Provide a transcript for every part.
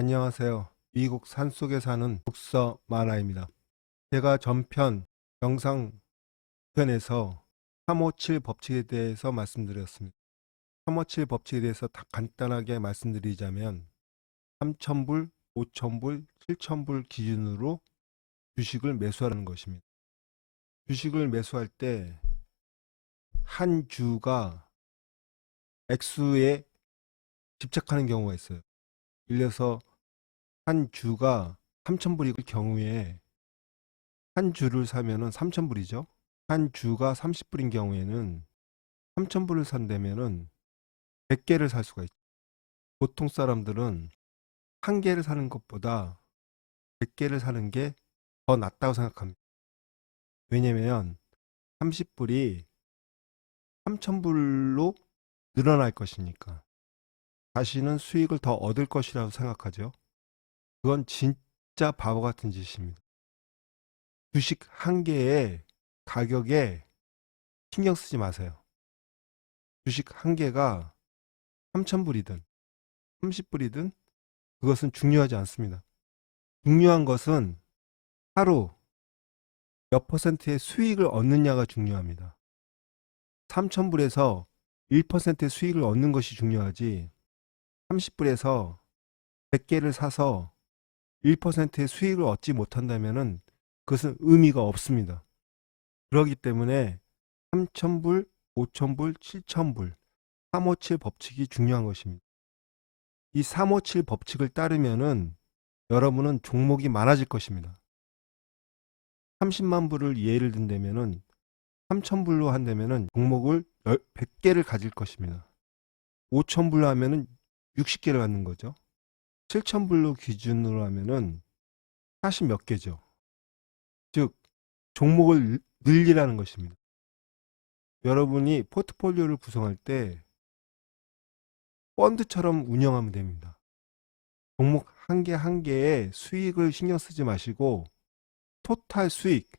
안녕하세요. 미국 산속에 사는 독서 만화입니다. 제가 전편 영상편에서 357 법칙에 대해서 말씀드렸습니다. 357 법칙에 대해서 간단하게 말씀드리자면 3,000불, 5,000불, 7,000불 기준으로 주식을 매수하는 것입니다. 주식을 매수할 때 한 주가 액수에 집착하는 경우가 있어요. 예를 들어서 한 주가 3,000불일 경우에 한 주를 사면은 3,000불이죠. 한 주가 30불인 경우에는 3,000불을 산다면은 100개를 살 수가 있죠. 보통 사람들은 한 개를 사는 것보다 100개를 사는 게 더 낫다고 생각합니다. 왜냐면 30불이 3,000불로 늘어날 것이니까 자신은 수익을 더 얻을 것이라고 생각하죠. 그건 진짜 바보 같은 짓입니다. 주식 한 개의 가격에 신경 쓰지 마세요. 주식 한 개가 3,000불이든 30불이든 그것은 중요하지 않습니다. 중요한 것은 하루 몇 퍼센트의 수익을 얻느냐가 중요합니다. 3,000불에서 1%의 수익을 얻는 것이 중요하지 30불에서 100개를 사서 1%의 수익을 얻지 못한다면 그것은 의미가 없습니다. 그렇기 때문에 3,000불, 5,000불, 7,000불 357 법칙이 중요한 것입니다. 이 357 법칙을 따르면은 여러분은 종목이 많아질 것입니다. 30만 불을 예를 든다면은 3,000불로 한다면은 종목을 100개를 가질 것입니다. 5,000불로 하면은 60개를 갖는 거죠. 7,000불로 기준으로 하면은 40 몇 개죠. 즉 종목을 늘리라는 것입니다. 여러분이 포트폴리오를 구성할 때 펀드처럼 운영하면 됩니다. 종목 한 개 한 개의 수익을 신경 쓰지 마시고 토탈 수익,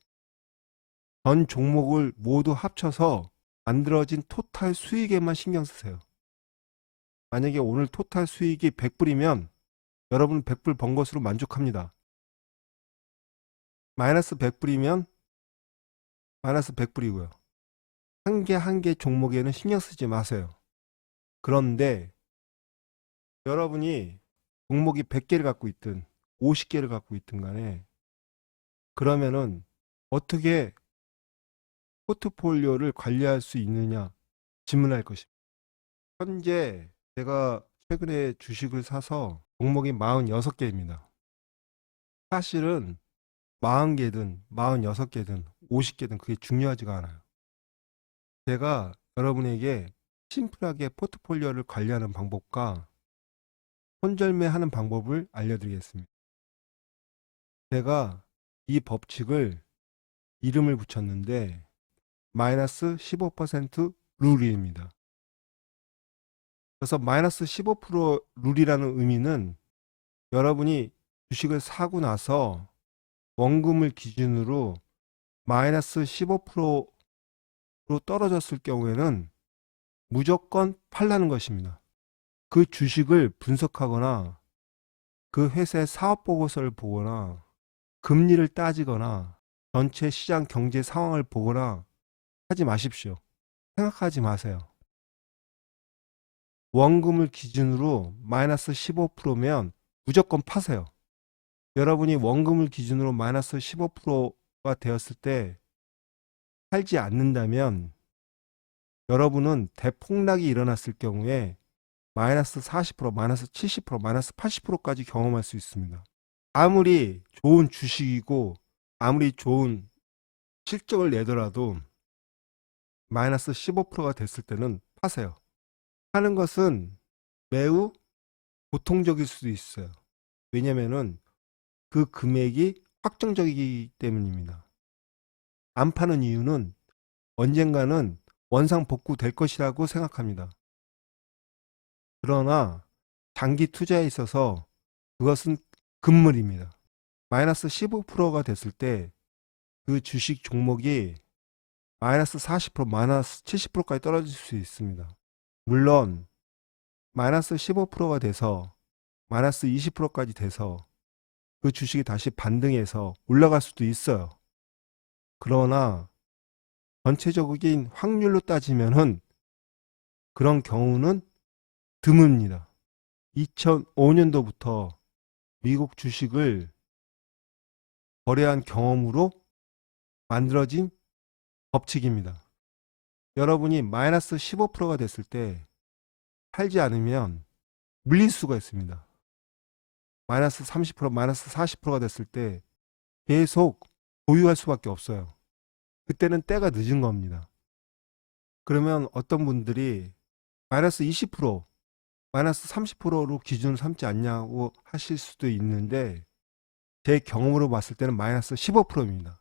전 종목을 모두 합쳐서 만들어진 토탈 수익에만 신경 쓰세요. 만약에 오늘 토탈 수익이 100불이면 여러분 100불 번 것으로 만족합니다. 마이너스 100불이면 마이너스 100불이고요. 한 개 한 개 종목에는 신경 쓰지 마세요. 그런데 여러분이 종목이 100개를 갖고 있든 50개를 갖고 있든 간에 그러면은 어떻게 포트폴리오를 관리할 수 있느냐 질문할 것입니다. 현재 제가 최근에 주식을 사서 종목이 46개입니다. 사실은 40개든 46개든 50개든 그게 중요하지가 않아요. 제가 여러분에게 심플하게 포트폴리오를 관리하는 방법과 손절매하는 방법을 알려드리겠습니다. 제가 이 법칙을 이름을 붙였는데 마이너스 15% 룰입니다. 그래서 마이너스 15% 룰이라는 의미는 여러분이 주식을 사고 나서 원금을 기준으로 마이너스 15%로 떨어졌을 경우에는 무조건 팔라는 것입니다. 그 주식을 분석하거나 그 회사의 사업 보고서를 보거나 금리를 따지거나 전체 시장 경제 상황을 보거나 하지 마십시오. 생각하지 마세요. 원금을 기준으로 마이너스 15%면 무조건 파세요. 여러분이 원금을 기준으로 마이너스 15%가 되었을 때 팔지 않는다면 여러분은 대폭락이 일어났을 경우에 마이너스 40%, 마이너스 70%, 마이너스 80%까지 경험할 수 있습니다. 아무리 좋은 주식이고 아무리 좋은 실적을 내더라도 마이너스 15%가 됐을 때는 파세요. 하는 것은 매우 고통적일 수도 있어요. 왜냐면은 그 금액이 확정적이기 때문입니다. 안 파는 이유는 언젠가는 원상복구 될 것이라고 생각합니다. 그러나 장기 투자에 있어서 그것은 금물입니다. 마이너스 15%가 됐을 때 그 주식 종목이 마이너스 40%, 마이너스 70%까지 떨어질 수 있습니다. 물론 마이너스 15%가 돼서 마이너스 20%까지 돼서 그 주식이 다시 반등해서 올라갈 수도 있어요. 그러나 전체적인 확률로 따지면은 그런 경우는 드뭅니다. 2005년도부터 미국 주식을 거래한 경험으로 만들어진 법칙입니다. 여러분이 마이너스 15%가 됐을 때 팔지 않으면 물릴 수가 있습니다. 마이너스 30%, 마이너스 40%가 됐을 때 계속 보유할 수밖에 없어요. 그때는 때가 늦은 겁니다. 그러면 어떤 분들이 마이너스 20%, 마이너스 30%로 기준을 삼지 않냐고 하실 수도 있는데 제 경험으로 봤을 때는 마이너스 15%입니다.